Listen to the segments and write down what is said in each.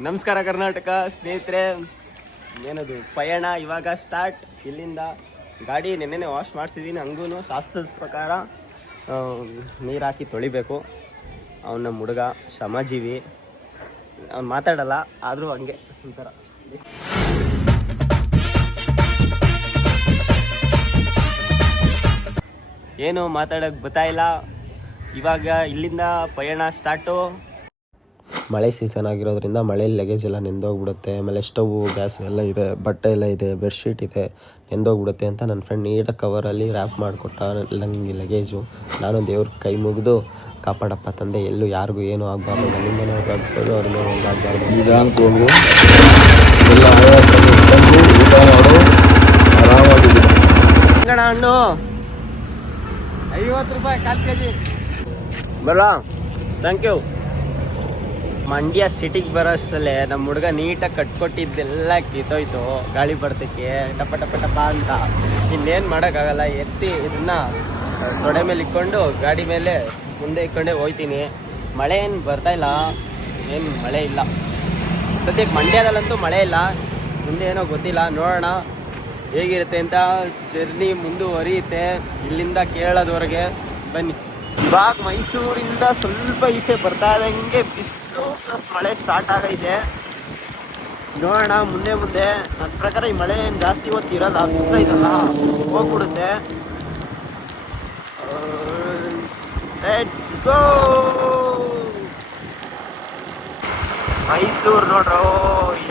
ನಮಸ್ಕಾರ ಕರ್ನಾಟಕ ಸ್ನೇಹಿತರೆ, ಏನದು ಪಯಣ ಇವಾಗ ಸ್ಟಾರ್ಟ್. ಇಲ್ಲಿಂದ ಗಾಡಿ ನೆನ್ನೆ ವಾಶ್ ಮಾಡಿಸಿದ್ದೀನಿ. ಹಂಗೂ ಶಾಸ್ತ್ರದ ಪ್ರಕಾರ ನೀರು ಹಾಕಿ ತೊಳಿಬೇಕು. ಅವನ ನಮ್ಮ ಹುಡುಗ ಶ್ರಮಜೀವಿ, ಅವ್ನು ಮಾತಾಡಲ್ಲ, ಆದರೂ ಹಂಗೆ ಒಂಥರ ಏನು ಮಾತಾಡೋಕ್ಕೆ ಗೊತ್ತಾಯಿಲ್ಲ. ಇವಾಗ ಇಲ್ಲಿಂದ ಪಯಣ ಸ್ಟಾರ್ಟು. ಮಳೆ ಸೀಸನ್ ಆಗಿರೋದ್ರಿಂದ ಮಳೆಯಲ್ಲಿ ಲಗೇಜ್ ಎಲ್ಲ ನೆಂದೋಗ್ಬಿಡುತ್ತೆ. ಆಮೇಲೆ ಸ್ಟವ್, ಗ್ಯಾಸ್ ಎಲ್ಲ ಇದೆ, ಬಟ್ಟೆ ಎಲ್ಲ ಇದೆ, ಬೆಡ್ಶೀಟ್ ಇದೆ, ನೆಂದೋಗ್ಬಿಡುತ್ತೆ ಅಂತ ನನ್ನ ಫ್ರೆಂಡ್ ನೀಟಾಗಿ ಕವರಲ್ಲಿ ರ್ಯಾಪ್ ಮಾಡಿಕೊಟ್ಟ ನನಗೆ ಲಗೇಜು. ನಾನು ದೇವ್ರ ಕೈ ಮುಗಿದು ಕಾಪಾಡಪ್ಪ ತಂದೆ, ಎಲ್ಲೂ ಯಾರಿಗೂ ಏನೂ ಆಗಬಾರ್ದು, ನನ್ನಿಂದನೂ ಆಗಬಾರ್ದು, ಅವ್ರಿಂದ ಒಂದು ಆಗಬಾರ್ದು. ಈಗ ಅಂದ್ಕೊಂಡು ಎಲ್ಲ ಆರಾಮಾಗಿದೆ. ಹಣ್ಣು 50 ರೂಪಾಯಿ ಕಾಲು ಕೆಜಿ. ಬರ, ಥ್ಯಾಂಕ್ ಯು. ಮಂಡ್ಯ ಸಿಟಿಗೆ ಬರೋ ಅಷ್ಟಲ್ಲೇ ನಮ್ಮ ಹುಡುಗ ನೀಟಾಗಿ ಕಟ್ಕೊಟ್ಟಿದ್ದೆಲ್ಲ ಕಿತ್ತೋಯ್ತು ಗಾಳಿ ಬರ್ತಕ್ಕೆ ಟಪ ಟಪ ಟಪ ಅಂತ. ಇನ್ನೇನು ಮಾಡೋಕ್ಕಾಗಲ್ಲ. ಎತ್ತಿ ಇದನ್ನ ತೊಡೆ ಮೇಲೆ ಇಕ್ಕೊಂಡು ಗಾಡಿ ಮೇಲೆ ಮುಂದೆ ಇಕ್ಕೊಂಡೇ ಹೋಗ್ತೀನಿ. ಮಳೆ ಏನು ಬರ್ತಾಯಿಲ್ಲ, ಏನು ಮಳೆ ಇಲ್ಲ ಸದ್ಯಕ್ಕೆ. ಮಂಡ್ಯದಲ್ಲಂತೂ ಮಳೆ ಇಲ್ಲ. ಮುಂದೆ ಏನೋ ಗೊತ್ತಿಲ್ಲ, ನೋಡೋಣ ಹೇಗಿರುತ್ತೆ ಅಂತ. ಜರ್ನಿ ಮುಂದುವರಿಯುತ್ತೆ ಇಲ್ಲಿಂದ ಕೇರಳದವರೆಗೆ. ಬನ್ನಿ. ಇವಾಗ ಮೈಸೂರಿಂದ ಸ್ವಲ್ಪ ಈಚೆ ಬರ್ತಾ ಇದ್ದಂಗೆ ಬಿಸಿಲು ಪ್ಲಸ್ ಮಳೆ ಸ್ಟಾರ್ಟ್ ಆಗೈತೆ. ನೋಡೋಣ ಮುಂದೆ ಮುಂದೆ. ನನ್ನ ಪ್ರಕಾರ ಈ ಮಳೆ ಏನು ಜಾಸ್ತಿ ಹೊತ್ತು ಇರಲ್ಲ, ಬಿಸ್ತಾ ಇದಲ್ಲ, ಹೋಗ್ಬಿಡುತ್ತೆ. Let's go. ಮೈಸೂರು ನೋಡ್ರೋ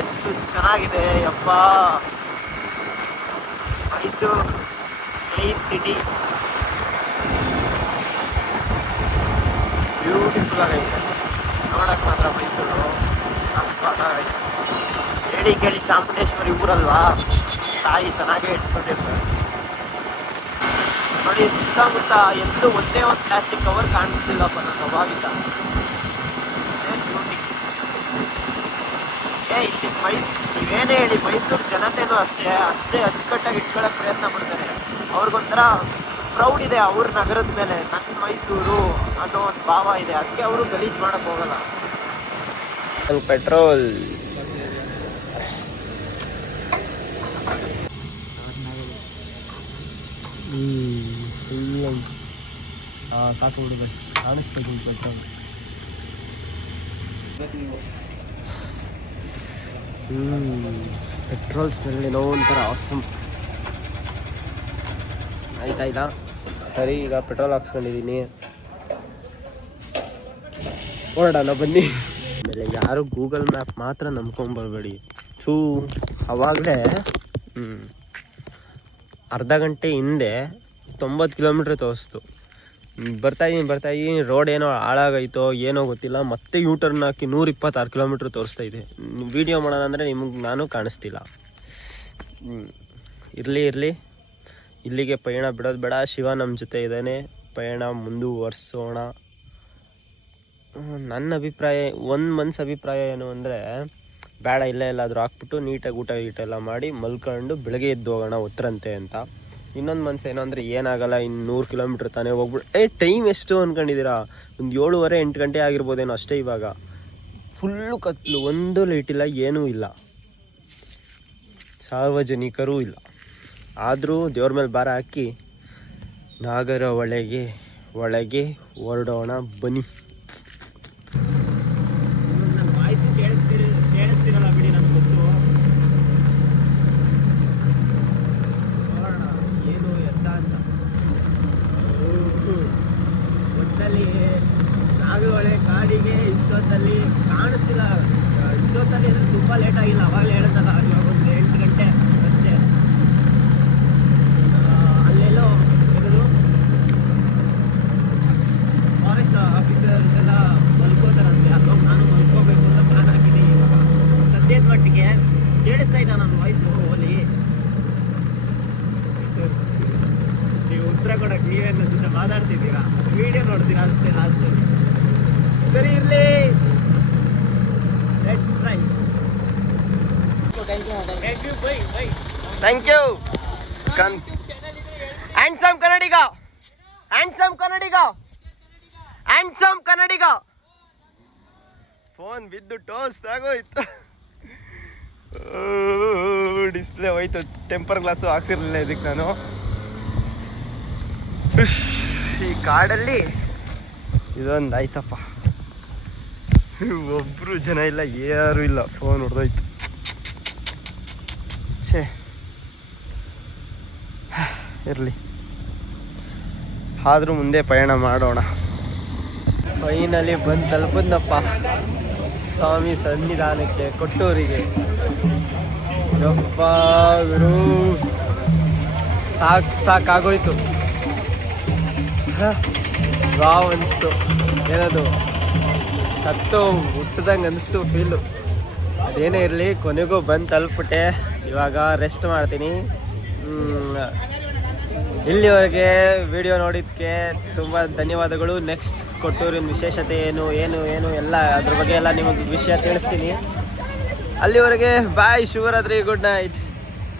ಎಷ್ಟು ಚೆನ್ನಾಗಿದೆ ಯಪ್ಪ. ಮೈಸೂರು ಕ್ಲೀನ್ ಸಿಟಿ, ಬ್ಯೂಟಿಫುಲ್ ಆಗೈತೆ ನೋಡಕ್ಕೆ ಮಾತ್ರ. ಮೈಸೂರು ಹೇಳಿ ಕೇಳಿ ಚಾಮುಂಡೇಶ್ವರಿ ಊರಲ್ವಾ, ತಾಯಿ ಚೆನ್ನಾಗೇ ಇಟ್ಕೊಂಡಿರ್ತಾರೆ ನೋಡಿ. ಸುತ್ತಮುತ್ತ ಎಲ್ಲೂ ಒಂದೇ ಒಂದು ಪ್ಲಾಸ್ಟಿಕ್ ಕವರ್ ಕಾಣಿಸ್ತಿಲ್ಲಪ್ಪ ನಾನು ಅವಾಗಿದ್ದ. ಇಲ್ಲಿ ನೀವೇನೇ ಹೇಳಿ, ಮೈಸೂರು ಜನತೆನೂ ಅಷ್ಟೇ ಅಚ್ಚುಕಟ್ಟಾಗಿ ಇಟ್ಕೊಳ್ಳೋಕೆ ಪ್ರಯತ್ನ ಪಡ್ತಾರೆ. ಅವ್ರಿಗೊಂಥರ ಪ್ರೌಡ್ ಇದೆ ಅವ್ರ ನಗರದ ಮೇಲೆ, ನನ್ನ ಮೈಸೂರು ಅನ್ನೋ ಒಂದು ಭಾವ ಇದೆ. ಅದಕ್ಕೆ ಅವರು ಗಲೀಜ್ ಮಾಡಕ್ ಹೋಗಲ್ಲ. ಪೆಟ್ರೋಲ್ ಸಾಕು ಹುಡುಗ, ಕಾಣಿಸ್ಬೇಕು ಪೆಟ್ರೋಲ್. ಪೆಟ್ರೋಲ್ ಸ್ಮೆಲ್ ಏನೋ ಒಂಥರ ಆಸಮ್. ಆಯ್ತಾಯ್ತಾ, ಸರಿ. ಈಗ ಪೆಟ್ರೋಲ್ ಹಾಕ್ಸ್ಕೊಂಡಿದ್ದೀನಿ, ಹೊರಡೋಣ ಬನ್ನಿ. ಆಮೇಲೆ ಯಾರು ಗೂಗಲ್ ಮ್ಯಾಪ್ ಮಾತ್ರ ನಂಬ್ಕೊಂಬರ್ಬೇಡಿ. ಅವಾಗಲೇ ಅರ್ಧ ಗಂಟೆ ಹಿಂದೆ 90 ಕಿಲೋಮೀಟ್ರ್ ತೋರಿಸ್ತು. ಬರ್ತಾಯಿದ್ದೀನಿ, ರೋಡ್ ಏನೋ ಹಾಳಾಗೈತೋ ಏನೋ ಗೊತ್ತಿಲ್ಲ. ಮತ್ತೆ ಯೂಟರ್ನ್ ಹಾಕಿ 126 ಕಿಲೋಮೀಟ್ರ್ ತೋರಿಸ್ತಾ ಇದೆ. ವಿಡಿಯೋ ಮಾಡೋಣ ಅಂದರೆ ನಿಮಗೆ ನಾನು ಕಾಣಿಸ್ತಿಲ್ಲ. ಇರಲಿ, ಇಲ್ಲಿಗೆ ಪಯಣ ಬಿಡೋದು ಬೇಡ. ಶಿವ ನಮ್ಮ ಜೊತೆ ಇದ್ದಾನೆ, ಪಯಣ ಮುಂದುವರ್ಸೋಣ. ನನ್ನ ಅಭಿಪ್ರಾಯ, ಒಂದು ಮನ್ಸು ಅಭಿಪ್ರಾಯ ಏನು ಅಂದರೆ, ಬೇಡ ಇಲ್ಲೇ ಎಲ್ಲಾದರೂ ಹಾಕ್ಬಿಟ್ಟು ನೀಟಾಗಿ ಊಟ ಎಲ್ಲ ಮಾಡಿ ಮಲ್ಕೊಂಡು ಬೆಳಗ್ಗೆ ಎದ್ದು ಹೋಗೋಣ ಒತ್ತರಂತೆ ಅಂತ. ಇನ್ನೊಂದು ಮನ್ಸು ಏನೋ ಅಂದರೆ, ಏನಾಗಲ್ಲ, ಇನ್ನು 100 ಕಿಲೋಮೀಟ್ರ್ ತಾನೇ ಹೋಗ್ಬಿಟ್ಟು. ಟೈಮ್ ಎಷ್ಟು ಅಂದ್ಕೊಂಡಿದ್ದೀರಾ? ಒಂದು 7:30-8 ಗಂಟೆ ಆಗಿರ್ಬೋದೇನೋ ಅಷ್ಟೇ. ಇವಾಗ ಫುಲ್ಲು ಕತ್ಲು, ಒಂದು ಲೈಟ್ ಇಲ್ಲ, ಏನೂ ಇಲ್ಲ, ಸಾರ್ವಜನಿಕರೂ ಇಲ್ಲ. ಆದರೂ ದೇವ್ರ ಮೇಲೆ ಭಾರ ಹಾಕಿ ನಾಗರ ಒಳಗೆ ಹೊರಡೋಣ ಬನ್ನಿ. ನನ್ನ ವಾಯ್ಸ್ ಕೇಳಿಸ್ತಿರಲ್ಲ ಬಿಡಿ, ನನಗೆ ಗೊತ್ತು. ನೋಡೋಣ ಏನು ಎತ್ತ ಅಂತ. ಒಟ್ಟಲ್ಲಿ ನಾಗರಹೊಳೆ ಕಾಡಿಗೆ ಇಷ್ಟೊತ್ತಲ್ಲಿ ಕಾಣಿಸ್ತಿಲ್ಲ. ಇಷ್ಟೊತ್ತಲ್ಲಿ ಅಂದರೆ ತುಂಬ ಲೇಟ್ ಆಗಿಲ್ಲ, ಅವಾಗಲೇ ಹೇಳುತ್ತಲ್ಲ, ಇವಾಗ ಒಂದು 8 ಗಂಟೆ ಅಷ್ಟೇ. ಅಲ್ಲೆಲ್ಲೋ ಇರೋದು ಫಾರೆಸ್ಟ್ ಆಫೀಸರ್ಸ್ ಎಲ್ಲ ಮಲ್ಕೋತಾರಂತೆ. ಅಲ್ಲೋಗಿ ನಾನು ಮಲ್ಕೋಬೇಕು ಅಂತ ಪ್ಲಾನ್ ಹಾಕಿದ್ದೀನಿ. ಇವಾಗ ಸದ್ಯದ ಮಟ್ಟಿಗೆ ಕೇಳಿಸ್ತಾ ಇದ್ದ ನನ್ನ ವಾಯ್ಸು ಓಲಿ. ನೀವು ಉತ್ತರ ಕೊಡೋಕೆ ನೀವೇನು ನನ್ನ ಜೊತೆ ಮಾತಾಡ್ತಿದ್ದೀರಾ, ವಿಡಿಯೋ ನೋಡ್ತೀರಾ ಅಷ್ಟೇ ಲಾಸ್ಟಲ್ಲಿ. ಸರಿ ಇರಲಿ, let's try. Thank you. Handsome Kannadiga phone ಬಿದ್ದು ಟೋಸ್ಟ್ ಆಗೋಯ್ತು. ಡಿಸ್ಪ್ಲೇ ಹೋಯ್ತು. ಟೆಂಪರ್ ಗ್ಲಾಸು ಹಾಕ್ಸಿರ್ಲಿಲ್ಲ ಇದಕ್ಕೆ ನಾನು. ಈ ಕಾಡಲ್ಲಿ ಇದೊಂದು ಆಯ್ತಪ್ಪ. ಒಬ್ರು ಜನ ಇಲ್ಲ, ಯಾರು ಇಲ್ಲ. ಫೋನ್ ಹೊಡೆದೋಯ್ತು. ಛೇ, ಇರಲಿ, ಆದರೂ ಮುಂದೆ ಪಯಣ ಮಾಡೋಣ. ಫೈನಲಿ ಬಂದು ತಲುಪದ್ನಪ್ಪ ಸ್ವಾಮಿ ಸನ್ನಿಧಾನಕ್ಕೆ, ಕೊಟ್ಟೂರಿಗೆ. ಯಪ್ಪ ಗುರು, ಸಾಕಾಗೋಯ್ತು. ವಾವ್ ಅನಿಸ್ತು. ಏನದು ಸತ್ತು ಹುಟ್ಟದಂಗೆ ಅನಿಸ್ತು ಫೀಲು. ಅದೇನೇ ಇರಲಿ, ಕೊನೆಗೂ ಬಂದು ತಲುಪಿಬಿಟ್ಟೆ. ಇವಾಗ ರೆಸ್ಟ್ ಮಾಡ್ತೀನಿ. ಇಲ್ಲಿವರೆಗೆ ವಿಡಿಯೋ ನೋಡಿದ್ದಕ್ಕೆ ತುಂಬ ಧನ್ಯವಾದಗಳು. ನೆಕ್ಸ್ಟ್ ಕೊಟ್ಟೂರಿನ ವಿಶೇಷತೆ ಏನು ಏನು ಏನು ಎಲ್ಲ ಅದ್ರ ಬಗ್ಗೆ ಎಲ್ಲ ನಿಮಗೆ ವಿಷಯ ತಿಳಿಸ್ತೀನಿ. ಅಲ್ಲಿವರೆಗೆ ಬಾಯ್, ಶುಭರಾತ್ರಿ, ಗುಡ್ ನೈಟ್.